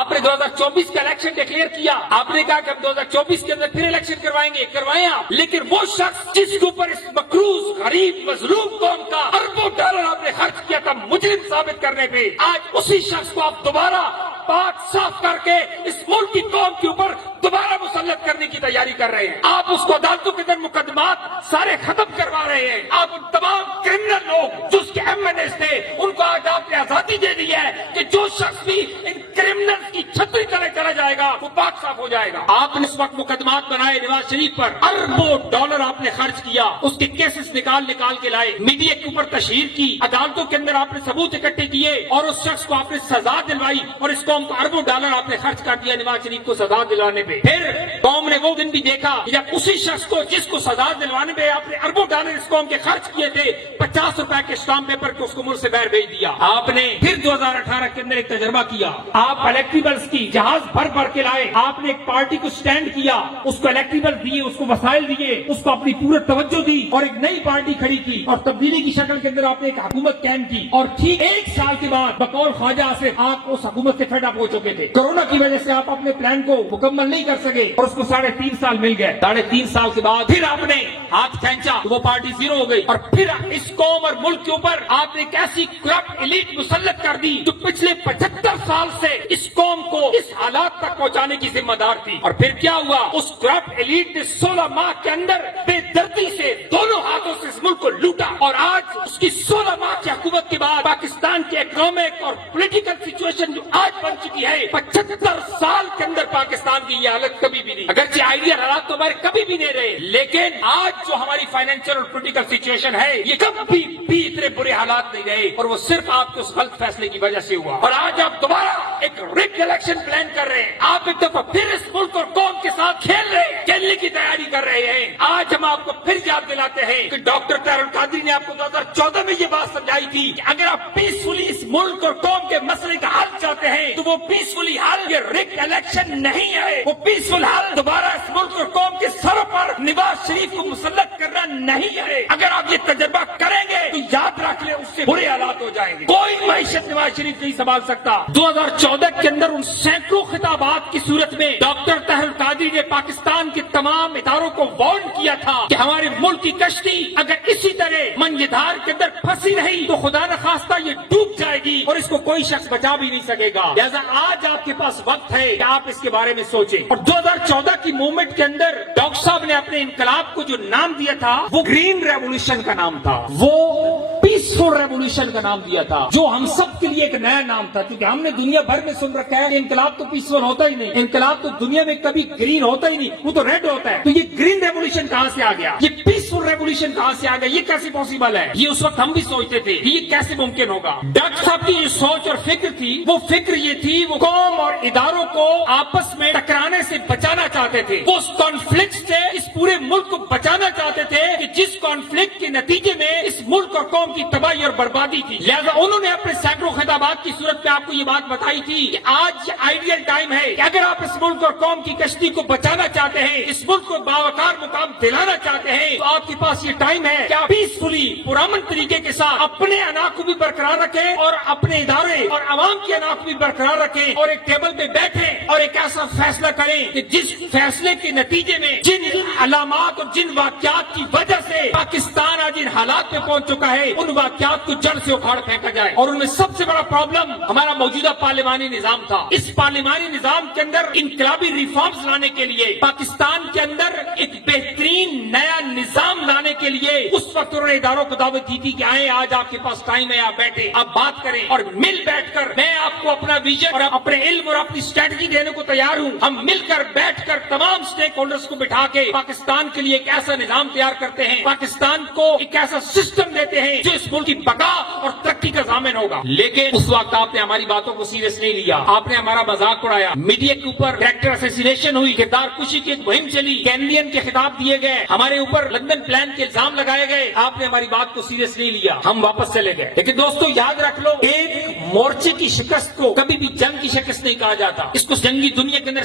آپ نے 2024 کا الیکشن ڈکلیئر کیا، آپ نے کہا کہ ہم 2024 کے اندر پھر الیکشن کروائیں گے، کروائیں آپ، لیکن وہ شخص جس کے اوپر اس مقروض غریب مظلوم قوم کا اربوں ڈالر آپ نے خرچ کیا تھا مجرم ثابت کرنے پہ، آج اسی شخص کو آپ دوبارہ پاک صاف کر کے اس ملک کی قوم کے اوپر دوبارہ مسلط کرنے کی تیاری کر رہے ہیں۔ آپ اس کو عدالتوں کے اندر مقدمات سارے ختم کروا رہے ہیں۔ آپ ان تمام کرمنل لوگ جو اس کے ایم این ایز تھے ان کو آج آپ نے آزادی دے دی ہے کہ جو شخص بھی ان کرمنل کی چھتری تلے چلا جائے گا وہ پاک صاف ہو جائے گا۔ آپ نے اس وقت مقدمات بنائے نواز شریف پر، اربوں ڈالر آپ نے خرچ کیا، اس کے کیسز نکال کے لائے، میڈیا کے اوپر تشہیر کی، عدالتوں کے اندر آپ نے ثبوت اکٹھے کیے اور اس شخص کو آپ نے سزا دلوائی اور اس قوم کو اربوں ڈالر آپ نے خرچ کر دیا نواز شریف کو سزا دلوانے پہ۔ پھر قوم نے وہ دن بھی دیکھا جب اسی شخص کو جس کو سزا دلوانے پہ آپ نے اربوں ڈالر اس قوم کے خرچ کیے تھے 50 روپے کے اسٹامپ پیپر کو اس کو ملک سے باہر بھیج دیا۔ آپ نے پھر 2018 کے اندر ایک تجربہ کیا، آپ الیکٹریبلز کی جہاز بھر کے لائے، آپ نے ایک پارٹی کو سٹینڈ کیا، اس کو الیکٹریبلز دیے، اس کو وسائل دیے، اس کو اپنی پورا توجہ دی اور ایک نئی پارٹی کھڑی کی اور تبدیلی کی شکل کے اندر آپ نے ایک حکومت قائم کی اور ٹھیک ایک سال کے بعد بقول خواجہ آصف آپ اس حکومت سے فیڈ اپ ہو چکے تھے۔ کورونا کی وجہ سے آپ اپنے پلان کو مکمل نہیں کر سکے اور اس کو 3.5 سال مل گئے۔ 3.5 سال کے بعد پھر آپ نے ہاتھ کھینچا تو وہ پارٹی زیرو ہو گئی اور پھر اس قوم اور ملک کے اوپر آپ نے ایک ایسی کرپٹ ایلیٹ مسلط کر دی جو پچھلے 75 سال سے اس قوم کو اس حالات تک پہنچانے کی ذمہ دار تھی۔ اور پھر کیا ہوا، اس کرپٹ ایلیٹ نے 16 ماہ کے اندر بے دردی سے دونوں ہاتھوں سے اس ملک کو لوٹا اور آج اس کی 16 ماہ کی حکومت کے بعد پاکستان کی اکنامک اور پولیٹیکل سچویشن جو آج بن چکی ہے، 75 سال کے اندر پاکستان کی یہ حالت کبھی بھی نہیں، اگرچہ آئیڈیل حالات تو ہمارے کبھی بھی نہیں رہے لیکن آج جو ہماری فائنینشیل اور پولیٹیکل سچویشن ہے یہ کبھی بھی اتنے برے حالات نہیں رہے اور وہ صرف آپ کے اس غلط فیصلے کی وجہ سے ہوا۔ اور آج آپ دوبارہ ایک ریگ الیکشن پلان کر رہے ہیں، آپ ایک دفعہ پھر اس ملک اور قوم کے ساتھ کھیلنے کی تیاری کر رہے ہیں۔ آج ہم آپ کو پھر یاد دلاتے ہیں کہ ڈاکٹر طاہر القادری نے آپ کو 2014 میں یہ بات سمجھائی تھی کہ اگر آپ پیسفلی اس ملک اور قوم کے مسئلے کا حل چاہتے ہیں تو وہ پیسفلی حل یہ ریگ الیکشن نہیں ہے، وہ پیسفل حل دوبارہ اس ملک اور قوم کے سروں پر نواز شریف کو مسلط کرنا نہیں ہے۔ اگر آپ یہ تجربہ کریں گے تو یاد رکھ لیں اس سے برے حالات ہو جائیں گے، کوئی معیشت نواز شریف نہیں سنبھال سکتا۔ 2014 کے اندر ان سینکڑوں خطابات کی صورت میں ڈاکٹر طاہر القادری نے پاکستان کے تمام اداروں کو وارن کیا تھا کہ ہمارے ملک کی کشتی اگر اسی طرح منجدھار کے اندر پھنسی رہی تو خدا نخواستہ یہ ڈوب جائے گی اور اس کو کوئی شخص بچا بھی نہیں سکے گا۔ لہذا آج آپ کے پاس وقت ہے کہ آپ اس کے بارے میں سوچیں۔ اور 2014 کی موومنٹ کے اندر ڈاکٹر صاحب نے اپنے انقلاب کو جو نام دیا تھا وہ گرین ریولوشن کا نام تھا، وہ پیسفل ریولوشن کا نام دیا تھا، جو ہم سب کے لیے ایک نیا نام تھا کیونکہ ہم نے دنیا بھر میں سن رکھا ہے کہ انقلاب تو پیسفل ہوتا ہی نہیں، انقلاب تو دنیا میں کبھی گرین ہوتا ہی نہیں، وہ تو ریڈ ہوتا ہے۔ تو یہ گرین ریولوشن کہاں سے آ گیا، یہ پیسفل ریولوشن کہاں سے آ گیا، یہ کیسے پاسبل ہے؟ یہ اس وقت ہم بھی سوچتے تھے یہ کیسے ممکن ہوگا۔ ڈاکٹر صاحب کی جو سوچ اور فکر تھی وہ فکر یہ تھی وہ قوم اور اداروں کو آپس میں ٹکرانے سے بچانا چاہتے تھے، وہ اس کانفلکٹ سے اس پورے ملک کو بچانا چاہتے تھے کہ جس کانفلکٹ کے نتیجے میں اس ملک اور قوم کی تباہی اور بربادی تھی۔ لہذا انہوں نے اپنے سینکڑوں خطابات کی صورت میں آپ کو یہ بات بتائی تھی کہ آج یہ آئیڈیل ٹائم ہے کہ اگر آپ اس ملک اور قوم کی کشتی کو بچانا چاہتے ہیں، اس ملک کو باوقار مقام دلانا چاہتے ہیں تو آپ کے پاس یہ ٹائم ہے کہ آپ پیسفلی پرامن طریقے کے ساتھ اپنے انا کو بھی برقرار رکھیں اور اپنے ادارے اور عوام کے انا کو بھی برقرار رکھیں اور ایک ٹیبل پہ بیٹھیں اور ایک ایسا فیصلہ کریں کہ جس فیصلے کے نتیجے میں جن علامات اور جن واقعات کی وجہ سے پاکستان آج ان حالات پہ پہنچ چکا ہے ان واقعات کو جڑ سے اکھاڑ پھینکا جائے۔ اور ان میں سب سے بڑا پرابلم ہمارا موجودہ پارلیمانی نظام تھا۔ اس پارلیمانی نظام کے اندر انقلابی ریفارمز لانے کے لیے، پاکستان کے اندر ایک بہترین نیا نظام لانے کے لیے اس وقت انہوں نے اداروں کو دعوت دی تھی کہ آئیں آج آپ کے پاس ٹائم ہے، آپ بیٹھیں، آپ بات کریں اور مل بیٹھ کر میں آپ کو اپنا ویژن اور اپنے علم اور اپنی اسٹریٹجی دینے کو تیار ہوں۔ ہم مل کر بیٹھ کر تمام اسٹیک ہولڈرز کو بٹھا کے پاکستان کے لیے ایک ایسا نظام تیار کرتے ہیں، پاکستان کو ایک ایسا سسٹم دیتے ہیں جو اس ملک کی بقا اور ترقی کا ضامن ہوگا۔ لیکن اس وقت آپ نے ہماری باتوں کو سیریس نہیں لیا، آپ نے ہمارا مذاق اڑایا، میڈیا کے اوپر کریکٹر اسیسینیشن ہوئی، کردار کشی کی ایک مہم چلی، کینیڈین کے خطاب دیے گئے، ہمارے اوپر لندن پلان کے الزام لگائے گئے، آپ نے ہماری بات کو سیریس نہیں لیا، ہم واپس چلے گئے۔ لیکن دوستو یاد رکھ لو، ایک مورچے کی شکست کو کبھی بھی جنگ کی شکست نہیں کہا جاتا، اس کو جنگی دنیا کے اندر